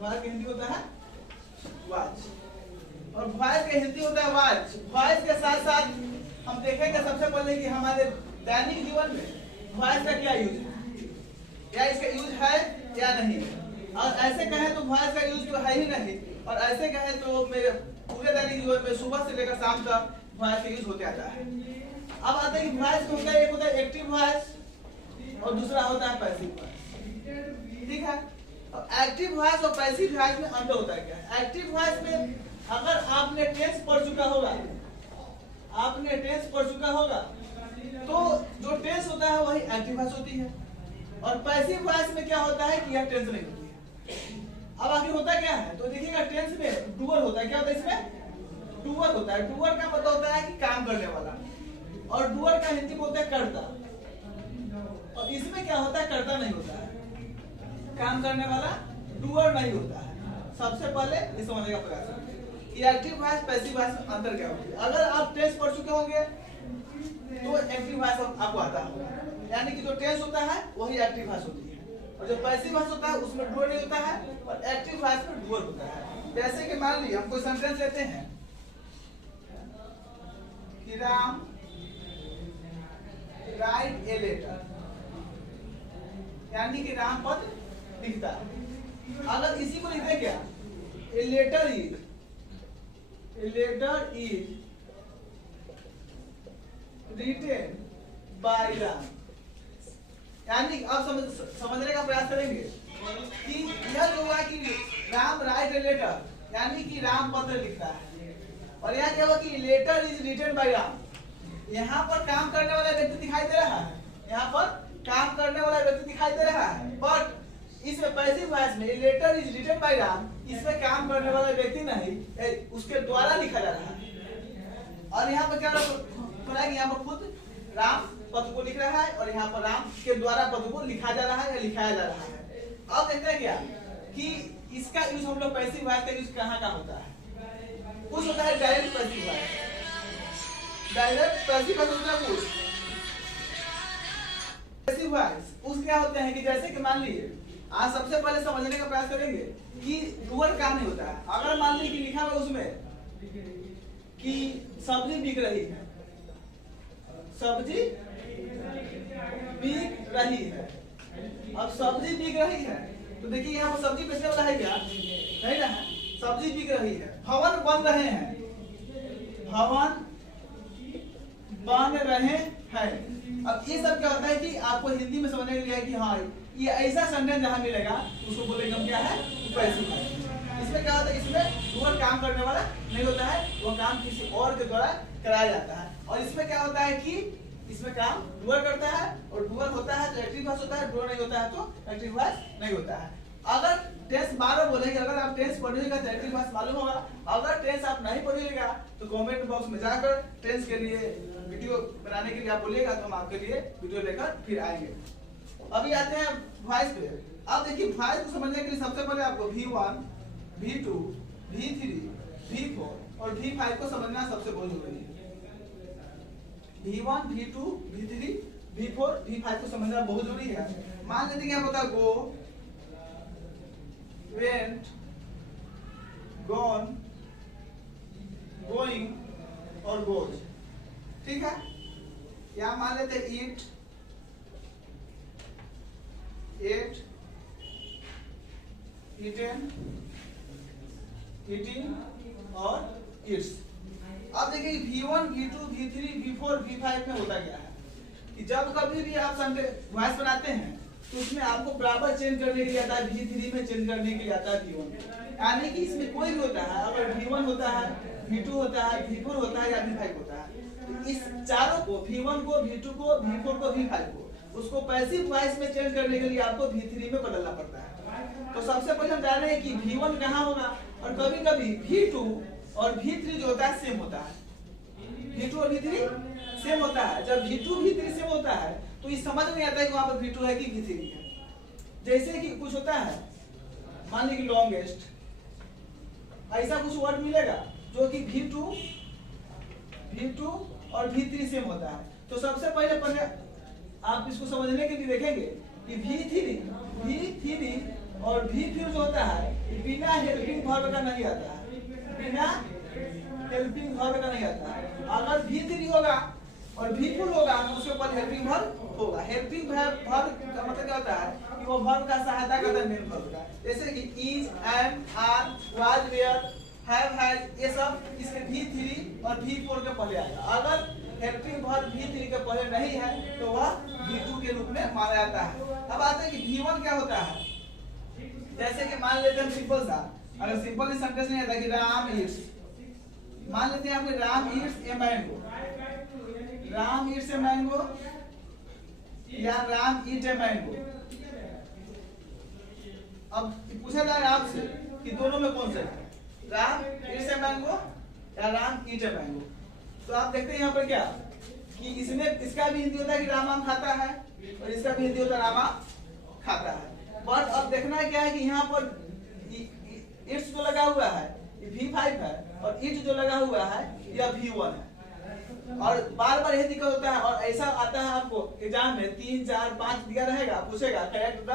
Voice का हिंदी होता है वॉच, और वॉयस का हिंदी होता है वॉच। वॉयस के साथ साथ हम देखेंगे सबसे पहले कि हमारे दैनिक जीवन में वॉयस का क्या यूज है, या इसका यूज है या नहीं। और ऐसे कहें तो वॉयस का यूज तो है ही नहीं, और ऐसे कहें तो मेरे पूरे दैनिक जीवन में सुबह से लेकर शाम तक वॉयस का यूज होते आता है। अब आता है कि वॉयस होता है, एक होता है एक्टिव वॉयस और दूसरा होता है पैसिव वॉयस। ठीक है, एक्टिव वॉइस और पैसिव वॉइस में अंतर होता है क्या। एक्टिव वॉइस में अगर आपने टेंस पढ़ चुका होगा, आपने टेंस पढ़ चुका होगा, तो जो टेंस होता है वही एक्टिव वॉइस होती है। और पैसिव वॉइस में क्या होता है कि यह टेंस नहीं होती है। अब आगे होता क्या है, तो देखिएगा टेंस में डूअर होता है। क्या होता है इसमें? डूअर होता है। डूअर का मतलब होता है कि काम करने वाला, और डूअर का हिंदी बोलते हैं कर्ता। और इसमें क्या होता है, कर्ता नहीं होता है, काम करने वाला डूअर नहीं होता है। सबसे पहले इस समझने का प्रयास करें कि एक्टिव वॉइस पैसिव वॉइस में अंतर क्या होती है। अगर आप टेंस पढ़ चुके होंगे तो एक्टिव वॉइस आपको आता होगा, यानी कि जो टेंस होता है वही एक्टिव वॉइस होती है, और जो पैसिव वॉइस होता है उसमें डूअर नहीं होता है, और एक्टिव वॉइस में डूअर होता है। जैसे कि मान लीजिए हम कोई सेंटेंस लेते हैं कि राम राइट ए लेटर, यानी कि राम पत्र लिखता है। अगर इसी को लिखते क्या, a letter is written by Ram, यानी अब समझने का प्रयास करेंगे कि यह जो हुआ कि राम राइट ए लेटर, यानी कि राम पत्र लिखता है। और यहाँ क्या हुआ कि letter is written by Ram, यहाँ पर काम करने वाला व्यक्ति दिखाई दे रहा है, यहाँ पर काम करने वाला व्यक्ति दिखाई दे रहा है। बट इसमें पैसिव वॉइस में letter is written by Ram, इसमें काम करने वाला व्यक्ति नहीं, उसके द्वारा लिखा जा रहा है। और यहाँ पर क्या पड़ा कि यहाँ पर खुद राम पत्र को लिख रहा है, और यहाँ पर राम के द्वारा पत्र को लिखा जा रहा है या लिखाया जा रहा है। अब देखते हैं क्या कि इसका यूज हम लोग पैसिव वॉइस का यूज कहाँ कहाँ होता है। कुछ होता है direct passive voice, direct passive voice होता है कुछ पैसिव वॉइस। उस क्या होते हैं कि जैसे कि मान लीजिए आज सबसे पहले समझने का प्रयास करेंगे कि डूअर काम नहीं होता है। अगर मान लीजिए कि लिखा हुआ उसमें कि सब्जी बिक रही है, सब्जी बिक रही है। अब सब्जी बिक रही है तो देखिए यहाँ पर सब्जी बेचने वाला है क्या, नहीं ना, सब्जी बिक रही है। भवन बन रहे हैं, भवन बन रहे हैं। अब ये सब क्या होता है कि आपको हिंदी में समझने के लिए है कि हाँ ये ऐसा सेंटेंस जहाँ मिलेगा उसको बोलेंगे हम क्या है, पैसिव वॉइस। इसमें क्या होता है, इसमें डूअर काम करने वाला नहीं होता है, वो काम किसी और के द्वारा कराया जाता है। और इसमें क्या होता है कि इसमें काम डूअर करता है, और डूअर होता है तो एक्टिव वॉइस होता है, डूअर नहीं होता है तो एक्टिव वॉइस नहीं होता है। अगर टेंस बार बोलेंगे, अगर आप टेंस पढ़िएगा तो एक्टिव वॉइस मालूम होगा। अगर टेंस आप नहीं पढ़िएगा तो कमेंट बॉक्स में जाकर टेंस के लिए वीडियो बनाने के लिए आप बोलिएगा, तो हम आपके लिए वीडियो लेकर फिर आएंगे। अभी आते हैं वॉइस पे। अब देखिए वॉइस को समझने के लिए सबसे पहले आपको V1, V2, V3, V4 और V5 को समझना सबसे बहुत जरूरी है। V1, V2, V3, V4, V5 को समझना बहुत जरूरी है। मान लेते हैं क्या होता है, गो, went, gone, going और goes। ठीक है, यहाँ मान लेते हैं eat, ate, eaten, eating और eats। अब देखिए V1, V2, V3, V4, V5 में होता क्या है कि जब कभी भी आप वॉइस बनाते हैं तो उसमें आपको बराबर चेंज करने के लिए आता है, V3 में चेंज करने के लिए आता है V1। यानी कि इसमें कोई भी होता है, अगर V1 होता है, V2 होता है, V4 होता है या V5 होता है, तो इस चारों को V1 को, V2 को, V4 को, V5 को उसको पैसिव वॉइस में चेंज करने के लिए आपको V3 में बदलना पड़ता है। तो सबसे पहले हम जान रहे हैं कि V1 कहाँ होगा, और कभी कभी V2 और V3 जो होता है सेम होता है। V2 और V3 सेम होता है। जब V2 V3 सेम होता है तो ये समझ नहीं आता है कि वहां पर V2 है कि V3 है। जैसे कि कुछ होता है, मान लीजिए लॉन्गेस्ट, ऐसा कुछ वर्ड मिलेगा जो कि V2 और V3 सेम होता है। तो सबसे पहले आप इसको समझने के लिए देखेंगे कि V3 और भी फ्यू जो होता है बिना हेल्पिंग वर्ब का नहीं आता है, बिना हेल्पिंग वर्ब का नहीं आता है। अगर भी थ्री होगा और भी फुल होगा तो उसके ऊपर हेल्पिंग वर्ब होगा। हेल्पिंग वर्ब का मतलब क्या होता है कि वो वर्ब का सहायता करता है मेन वर्ब का। जैसे कि is, am, are, was, were, have, has, ये सब इसके भी थ्री और भी फोर के पहले आएगा। अगर हेल्पिंग वर्ब भी थ्री के पहले नहीं है तो वह भी टू के रूप में माना जाता है। अब आते हैं कि भी वन क्या होता है। जैसे कि मान लेते हैं सिंपल सा, अगर सिंपल सेंटेंस नहीं आता कि राम ईट्स, मान लेते हैं आपने Ram eats a mango, Ram eats a mango या राम ईट ए मैंगो। अब पूछा जाए आपसे कि दोनों में कौन सा है, राम ईट्स ए मैंगो या राम ईट ए मैंगो। तो आप देखते हैं यहाँ पर क्या कि इसमें इसका भी हिंदी होता है कि राम आम खाता है और इसका भी हिंदी होता है राम आम खाता है। बट अब देखना क्या है कि यहाँ पर इट्स जो लगा हुआ है ये V5 है और इट जो लगा हुआ है यह V1 है। और बार बार यही दिक्कत होता है और ऐसा आता है आपको एग्जाम में 3, 4, 5 दिया रहेगा, पूछेगा करेक्ट द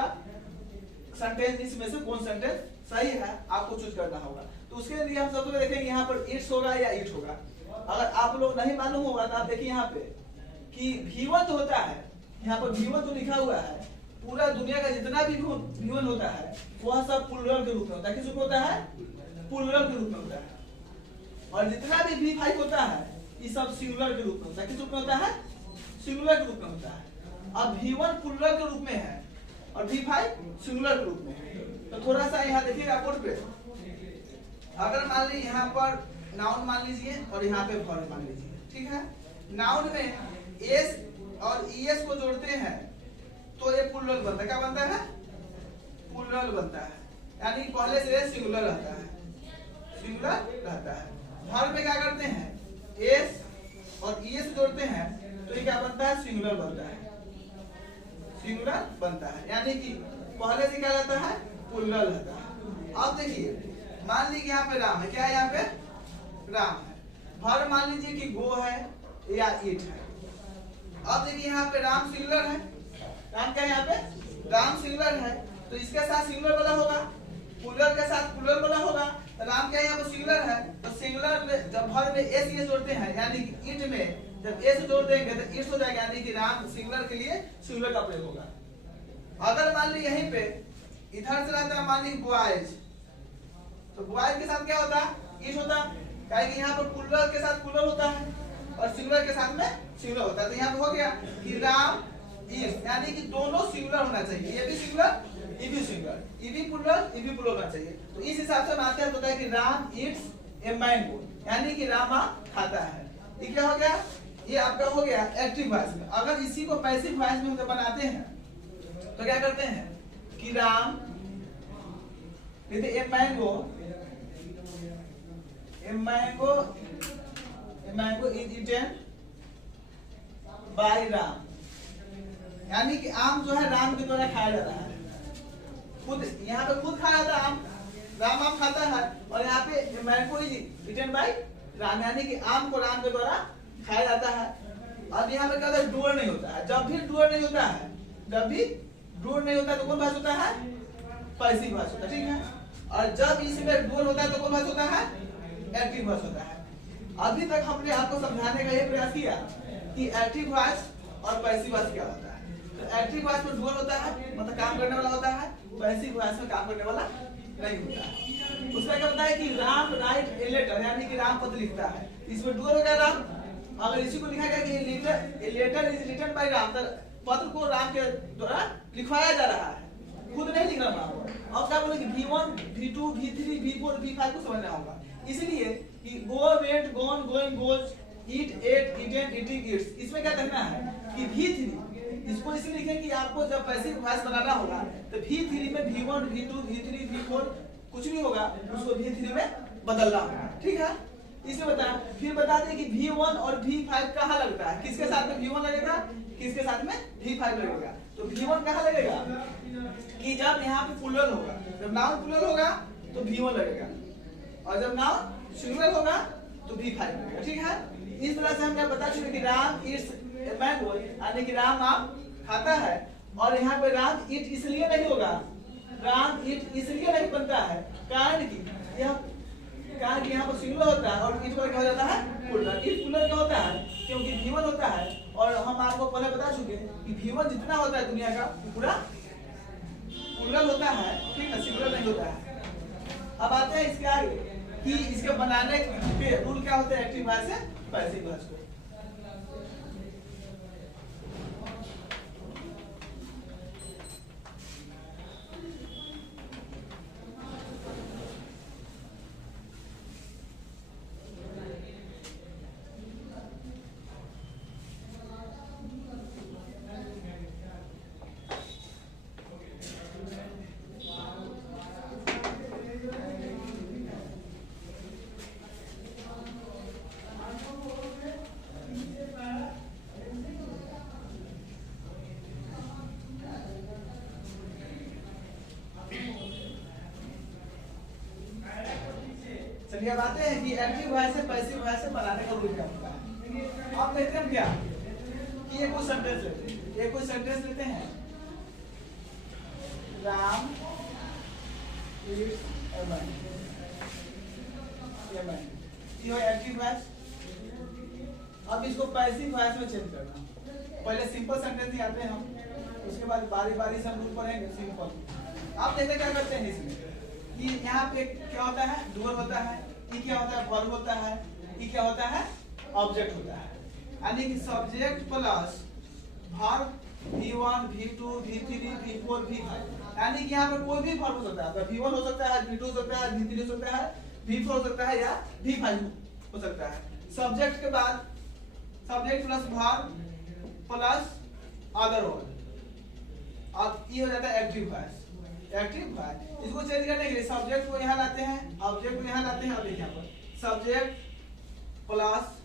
सेंटेंस, इसमें से कौन सेंटेंस सही है आपको चूज करना होगा। तो उसके लिए हम सबसे पहले देखेंगे यहाँ पर इट्स होगा या इट होगा। अगर आप लोग नहीं मालूम होगा तो आप देखिए यहाँ पे कि V1 जो होता है, यहाँ पर V1 जो लिखा हुआ है, पूरा दुनिया का जितना भी V1 होता है वह सब प्लूरल के रूप में होता है। किस रूप में होता है? प्लूरल के रूप में होता है। और जितना भी V5 होता है ये सब सिंगुलर के रूप में होता है। किस रूप में होता है? सिंगुलर के रूप में होता है। अब V1 प्लूरल के रूप में है और V5 सिंगुलर के रूप में है। तो थोड़ा सा यहाँ देखिएगा बोर्ड पे, अगर मान लीजिए यहाँ पर नाउन मान लीजिए और यहाँ पे वर्ब मान लीजिए, ठीक है। नाउन में एस और ईएस को जोड़ते हैं तो ये प्लूरल बनता है। क्या बनता है? प्लूरल बनता है, यानी पहले से सिंगुलर रहता है, सिंगुलर रहता है। वर्ब में क्या करते हैं, एस और ईएस जोड़ते हैं तो ये क्या बनता है? सिंगुलर बनता है, सिंगुलर बनता है, यानी कि पहले से क्या रहता है? प्लूरल रहता है। अब देखिए मान लीजिए यहाँ पे राम है, क्या है यहाँ पे? राम है। वर्ब मान लीजिए कि गो है या ईट है। अब देखिए यहाँ पे राम सिंगुलर है, राम क्या है यहाँ पे? राम सिंगुलर है तो इसके साथ सिंगुलर वाला होगा, प्लूरल के साथ प्लूरल वाला होगा। राम क्या है यहाँ पे? सिंगुलर है तो सिंगुलर में जब वर्ब में एस ये जोड़ते हैं यानी कि ईट में जब एस जोड़ देंगे तो इट्स हो जाएगा, यानी कि राम सिंगुलर के लिए सिंगुलर का प्रयोग होगा। अगर मान ली यहीं पे इधर से रहता है मान ली बॉयज, तो बॉयज के साथ क्या होता है? इट होता है, क्योंकि यहाँ पर प्लूरल के साथ प्लूरल होता है और सिंगुलर के साथ में सिंगुलर होता है। तो यहाँ पे हो गया कि राम इज, यानी कि दोनों सिंगुलर होना चाहिए, ये भी सिंगुलर ये भी सिंगुलर, ये भी प्लूरल ये भी प्लूरल होना चाहिए। तो इस हिसाब से मानते हैं होता है कि राम ईट्स ए मैंगो, यानी कि राम आम खाता है। ये क्या हो गया? ये आपका हो गया एक्टिव वॉइस में। अगर इसी को पैसिव वॉइस में हम जब बनाते हैं तो क्या करते हैं कि Ram a mango, a mango is eaten by Ram, यानी कि आम जो है राम के द्वारा खाया जाता है। खुद यहाँ पे खुद खाया जाता है आम, राम आम खाता है और यहाँ पे mango is eaten by Ram, यानी कि आम को राम के द्वारा खाया जाता है। अब यहाँ पे क्या होता है? डूअर नहीं होता है। जब भी डूअर नहीं होता है, जब भी डूअर नहीं होता है तो कौन भाषा होता है? पैसिव भाषा होता है, ठीक है। और जब इसमें डूअर होता है तो कौन भाषा होता है? एक्टिव वॉइस होता है। अभी तक हमने आपको समझाने का ये प्रयास किया कि एक्टिव वॉइस और पैसिव वॉइस क्या होता है। तो एक्टिव वॉइस में डूअर होता है, मतलब काम करने वाला होता है, पैसिव वॉइस में काम करने वाला नहीं होता है। उसमें क्या होता है कि राम राइट ए लेटर, यानी कि राम पत्र लिखता है, इसमें डूअर हो गया राम। अगर इसी को लिखा गया कि letter is written by Ram, तो पत्र को राम के द्वारा लिखवाया जा रहा है, खुद नहीं लिख रहा हूं। अब क्या बोले कि V1, V2, V3, V4, V5 को समझना होगा। इसलिए कि गो, वेंट, गॉन, गोइंग, गोज, ईट, एट, ईटेन, ईटिंग, ईट्स, इसमें क्या देखना है कि V3 इसको इसलिए लिखें कि आपको जब पैसिव वॉइस बनाना होगा तो V3 में V1, V2, V3, V4 कुछ भी होगा उसको V3 में बदलना होगा, ठीक है। इसमें बताया, फिर बता दें कि V1 और V5 कहाँ लगता है, किसके साथ में V1 लगेगा, किसके साथ में V5 लगेगा। तो V1 कहाँ लगेगा कि जब यहाँ पे प्लूरल होगा, जब नाउन प्लूरल होगा तो V1 लगेगा और जब नाउन सिंगुलर होगा तो V5 लगेगा, ठीक है। इस तरह से हम क्या बता चुके कि राम ईट्स ए मैंगो, यानी कि राम आम खाता है। और यहाँ पे राम ईट इसलिए नहीं होगा राम ईट इसलिए नहीं बनता है कारण कि यहाँ पर सिंगुलर होता है और ईट पर क्या हो जाता है प्लूरल। ईट प्लूरल क्या होता है क्योंकि V1 होता है और हम आपको पहले बता चुके कि V1 जितना होता है दुनिया का पूरा प्लूरल होता है, ठीक है, सिंगुलर नहीं होता है। अब आते हैं इसके आगे कि इसके बनाने के रूल क्या होते हैं एक्टिव वॉइस से पैसिव वॉइस को। चलिए अब आते हैं कि एक्टिव वॉइस से पैसिव वॉइस से बनाने का रूल क्या होता है। आप देखते हैं क्या कि ये कोई सेंटेंस लेते हैं राम इट्स ए मैन, ये एक्टिव वॉइस। अब इसको पैसिव वॉइस में चेंज करना। पहले सिंपल सेंटेंस ही आते हैं हम, उसके बाद बारी बारी से हम रूल पढ़ेंगे सिंपल। आप देखते क्या करते हैं इसमें कि यहाँ पे क्या होता है डूअर होता है, ई क्या होता है वर्ब होता है, ई क्या होता है ऑब्जेक्ट होता है, यानी कि subject plus verb V1 V2 V3 V4 V5, यानी कि यहाँ पे कोई भी वर्ब हो सकता है। V1 हो सकता है, V2 हो सकता है, V3 हो सकता है, V4 हो सकता है या V5 हो सकता है। सब्जेक्ट के बाद subject plus verb plus other verb, अब ये हो जाता है एक्टिव वॉइस। एक्टिव वॉइस इसको चेंज करने के लिए सब्जेक्ट को यहाँ लाते हैं, ऑब्जेक्ट को यहाँ लाते हैं। और देखिए यहाँ पर subject plus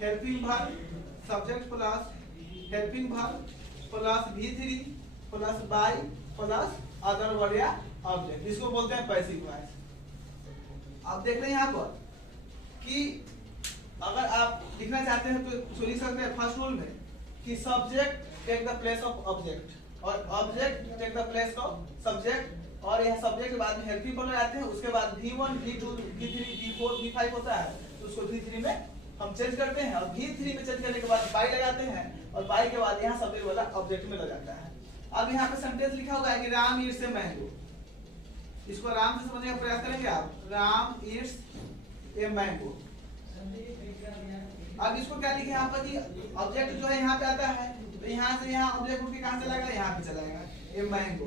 helping verb, subject plus helping verb plus V3 plus by plus other word या ऑब्जेक्ट, इसको बोलते हैं पैसिव वॉइस। आप देख रहे हैं यहाँ पर कि अगर आप लिखना चाहते हैं तो लिख सकते हैं फर्स्ट रूल में कि subject take the place of object और object take the place of subject, और यह सब्जेक्ट के बाद में हेल्पिंग वर्ब आते हैं। उसके बाद V1 V2 V3 V4 V5 होता है, तो उसको V3 में हम चेंज करते हैं और V3 में चेंज करने के बाद बाय लगाते हैं और बाय के बाद यहाँ सब्जेक्ट वाला ऑब्जेक्ट में लग जाता है। अब यहाँ पे सेंटेंस लिखा हुआ है कि राम ईट्स ए मैंगो, इसको राम से समझने का प्रयास करेंगे आप। Ram eats a mango. अब इसको क्या लिखे यहाँ पर कि ऑब्जेक्ट जो है यहाँ पे आता है, तो यहाँ से यहाँ ऑब्जेक्ट उठ के कहाँ चला गया, यहाँ पे चला गया ए मैंगो,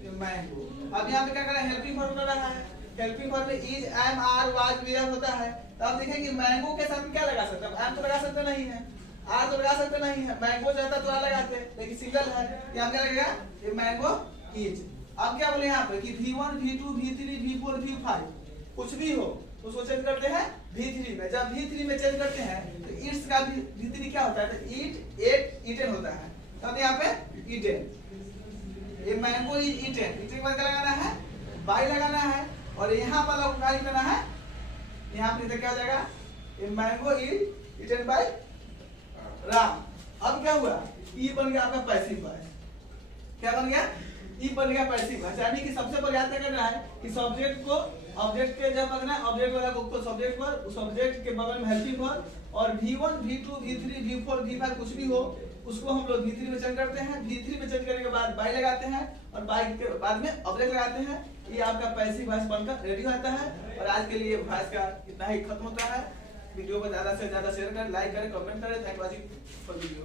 ए मैंगो। अब यहाँ पे क्या कर रहा है हेल्पिंग वर्ब कर रहा है। हेल्पिंग वर्ब में is am are was were होता है, तो आप देखें कि मैंगो के साथ क्या लगा सकते हैं, एम तो लगा सकते नहीं है, आर तो लगा सकते नहीं है, मैंगो जो है तो आ लगाते हैं, लेकिन सिंगल है, यहाँ क्या लगेगा ये मैंगो इज। अब क्या बोले यहाँ पे कि V1 V2 V3 V4 V5 कुछ भी हो उसको चेंज करते हैं V3 में। जब V3 में चेंज करते हैं तो इट्स का भी V3 क्या होता है, तो ईट एट ईटेन होता है। तब यहाँ पे ईटेन, ये मैंगो इज ईटेन, ईटेन के बाद क्या लगाना है बाय लगाना है, और यहाँ पर लोग क्या लिखना है, यहाँ पे क्या हो जाएगा ये mango is eaten by Ram. अब क्या हुआ ई बन गया आपका पैसिव वॉइस। क्या बन गया ई बन गया पैसिव वॉइस, यानी कि सबसे पहले याद करना है कि सब्जेक्ट को ऑब्जेक्ट के जब लगना है ऑब्जेक्ट वाला को ऊपर सब्जेक्ट पर, उस ऑब्जेक्ट के बगल में हेल्पिंग वर्ब, और V1 V2 V3 V4 V5 कुछ भी हो उसको हम लोग V3 में चेंज करते हैं। V3 में चेंज करने के बाद बाय लगाते हैं और बाय के बाद में ऑब्जेक्ट लगाते हैं। ये आपका पैसिव वॉइस बनकर रेडी होता है। और आज के लिए वॉइस का इतना ही खत्म होता है। वीडियो को ज्यादा से ज्यादा शेयर करें, लाइक करें, कमेंट करें। Thank you for video.